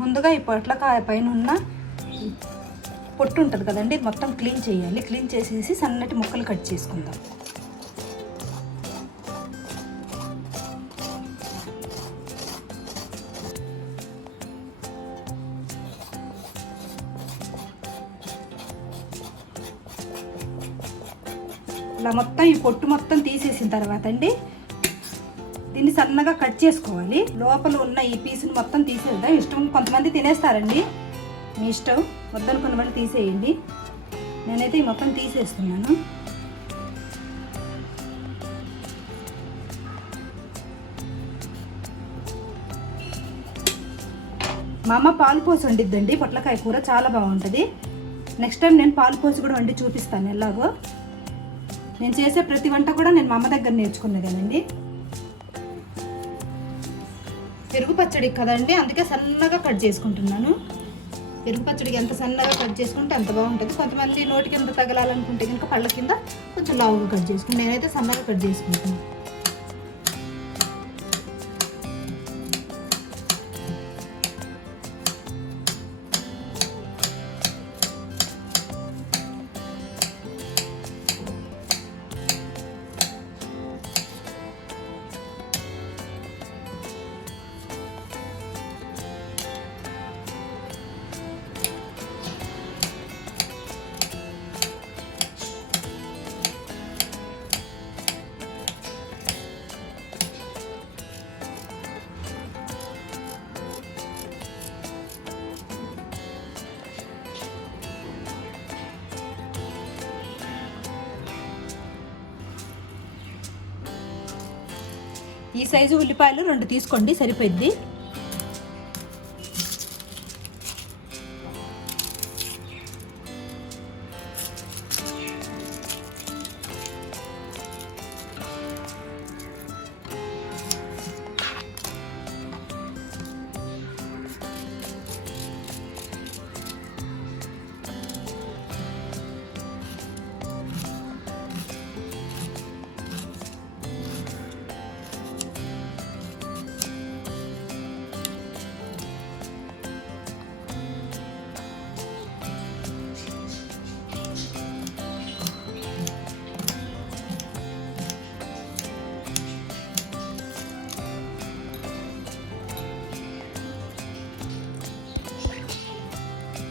ముందుగా ఈ పొట్లకాయ పైన ఉన్న పొట్టు ఉంటుంది కదండి, మొత్తం క్లీన్ చేయాలి. క్లీన్ చేసేసి సన్నటి ముక్కలు కట్ చేసుకుందాం. ఇలా మొత్తం ఈ పొట్టు మొత్తం తీసేసిన తర్వాత అండి దీన్ని సన్నగా కట్ చేసుకోవాలి. లోపల ఉన్న ఈ పీసుని మొత్తం తీసేద్దాం. ఇష్టం కొంతమంది తినేస్తారండి, మీ ఇష్టం. వద్దనుకున్న వాళ్ళు తీసేయండి. నేనైతే ఈ మొత్తం తీసేస్తున్నాను. మా అమ్మ పాలు పోసి వండిద్దండి పొట్లకాయ కూర, చాలా బాగుంటుంది. నెక్స్ట్ టైం నేను పాలు పోసి కూడా వండి చూపిస్తాను. ఎలాగో నేను చేసే ప్రతి వంట కూడా నేను మా అమ్మ దగ్గర నేర్చుకునేదేనండి. పెరుగు పచ్చడి కదండి, అందుకే సన్నగా కట్ చేసుకుంటున్నాను. పెరుగు పచ్చడికి ఎంత సన్నగా కట్ చేసుకుంటే అంత బాగుంటుంది. కొంతమంది నోటి కింద తగలాలనుకుంటే కనుక పళ్ళ కింద కొంచెం లావుగా కట్ చేసుకుంటాను. నేనైతే సన్నగా కట్ చేసుకుంటాను. ఈ సైజు ఉల్లిపాయలు 2 తీసుకోండి, సరిపోద్ది.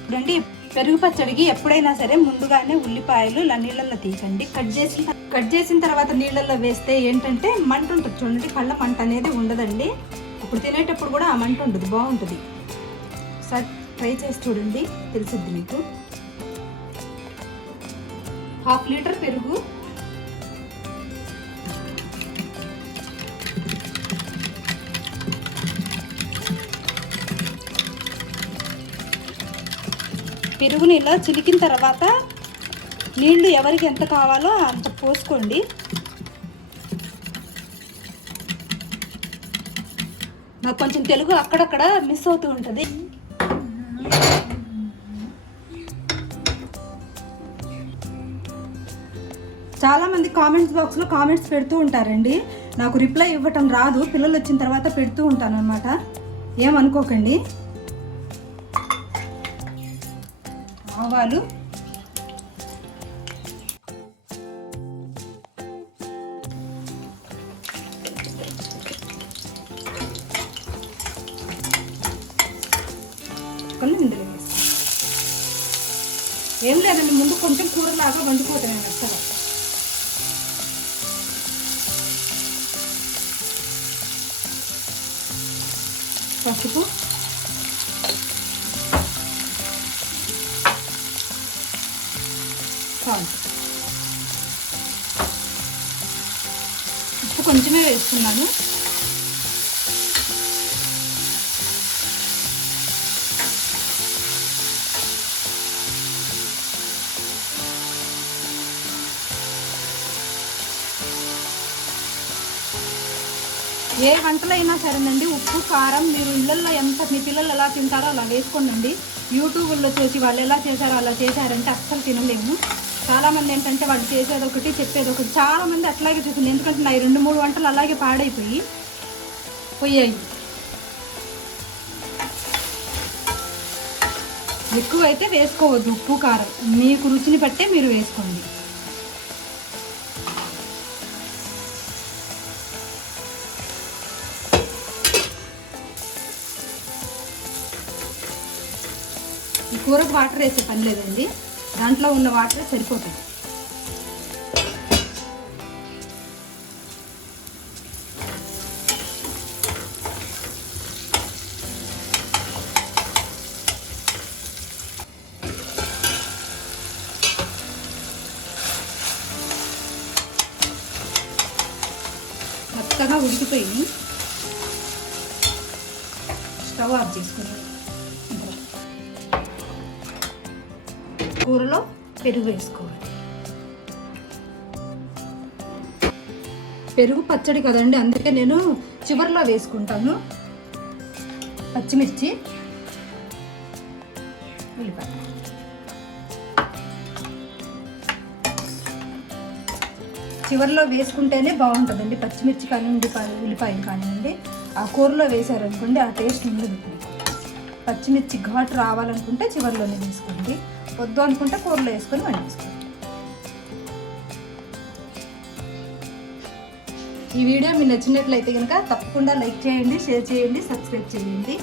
చూడండి, పెరుగు పచ్చడికి ఎప్పుడైనా సరే ముందుగానే ఉల్లిపాయలు ఇలా నీళ్ళల్లో తీసండి. కట్ చేసిన తర్వాత నీళ్ళల్లో వేస్తే ఏంటంటే మంట ఉంటుంది. చూడండి, కళ్ళ మంట అనేది ఉండదండి. అప్పుడు తినేటప్పుడు కూడా ఆ మంట ఉండదు, బాగుంటుంది. ఒకసారి ట్రై చేసి చూడండి, తెలిసిద్ది మీకు. 1/2 లీటర్ పెరుగు, పెరుగుని ఇలా చిలికిన తర్వాత నీళ్లు ఎవరికి ఎంత కావాలో అంత పోసుకోండి. నాకు కొంచెం తెలుగు అక్కడక్కడ మిస్ అవుతూ ఉంటుంది. చాలామంది కామెంట్స్ బాక్స్లో కామెంట్స్ పెడుతూ ఉంటారండి. నాకు రిప్లై ఇవ్వటం రాదు, పిల్లలు వచ్చిన తర్వాత పెడుతూ ఉంటాను అన్నమాట, ఏమనుకోకండి. ఆవాలు, ఇందులో ఏం లేదండి, ముందు కొంచెం కూరలాగా వండిపోతాను మెత్తగా. పసుపు, ఉప్పు కొంచెమే వేస్తున్నాను. ఏ వంటలైనా సరేనండి, ఉప్పు కారం మీరు ఇళ్ళల్లో ఎంత మీ పిల్లలు ఎలా తింటారో అలా వేసుకోండి. యూట్యూబ్లో చూసి వాళ్ళు ఎలా చేశారో అలా చేశారంటే అస్సలు తినలేము. చాలామంది ఏంటంటే వాళ్ళు చేసేది ఒకటి చెప్పేది ఒకటి, చాలామంది అట్లాగే చూసింది. ఎందుకంటే నా 2-3 వంటలు అలాగే పాడైపోయాయి. ఎక్కువ అయితే వేసుకోవద్దు, ఉప్పు కారం మీకు రుచిని బట్టే మీరు వేసుకోండి. ఈ కూరకు వాటర్ వేసే పని లేదండి, దాంట్లో ఉన్న వాటర్ సరిపోతుంది. మెత్తగా ఉడికిపోయి స్టవ్ ఆఫ్ చేసుకున్నాం. కూరలో పెరుగు వేసుకోవాలి. పెరుగు పచ్చడి కదండి, అందుకే నేను చివర్లో వేసుకుంటాను. పచ్చిమిర్చి, ఉల్లిపాయ. చివర్లో వేసుకుంటేనే బాగుంటుందండి, పచ్చిమిర్చి కానీ ఉల్లిపాయలు కానివ్వండి. ఆ కూరలో వేసారనుకోండి ఆ టేస్ట్ ఉండదు. పచ్చిమిర్చి ఘాటు రావాలనుకుంటే చివర్లోనే వేసుకోండి, వద్దు అనుకుంటే కూరలో వేసుకొని వండేసుకోండి. ఈ వీడియో మీకు నచ్చినట్లయితే కనుక తప్పకుండా లైక్ చేయండి, షేర్ చేయండి, సబ్స్క్రైబ్ చేయండి.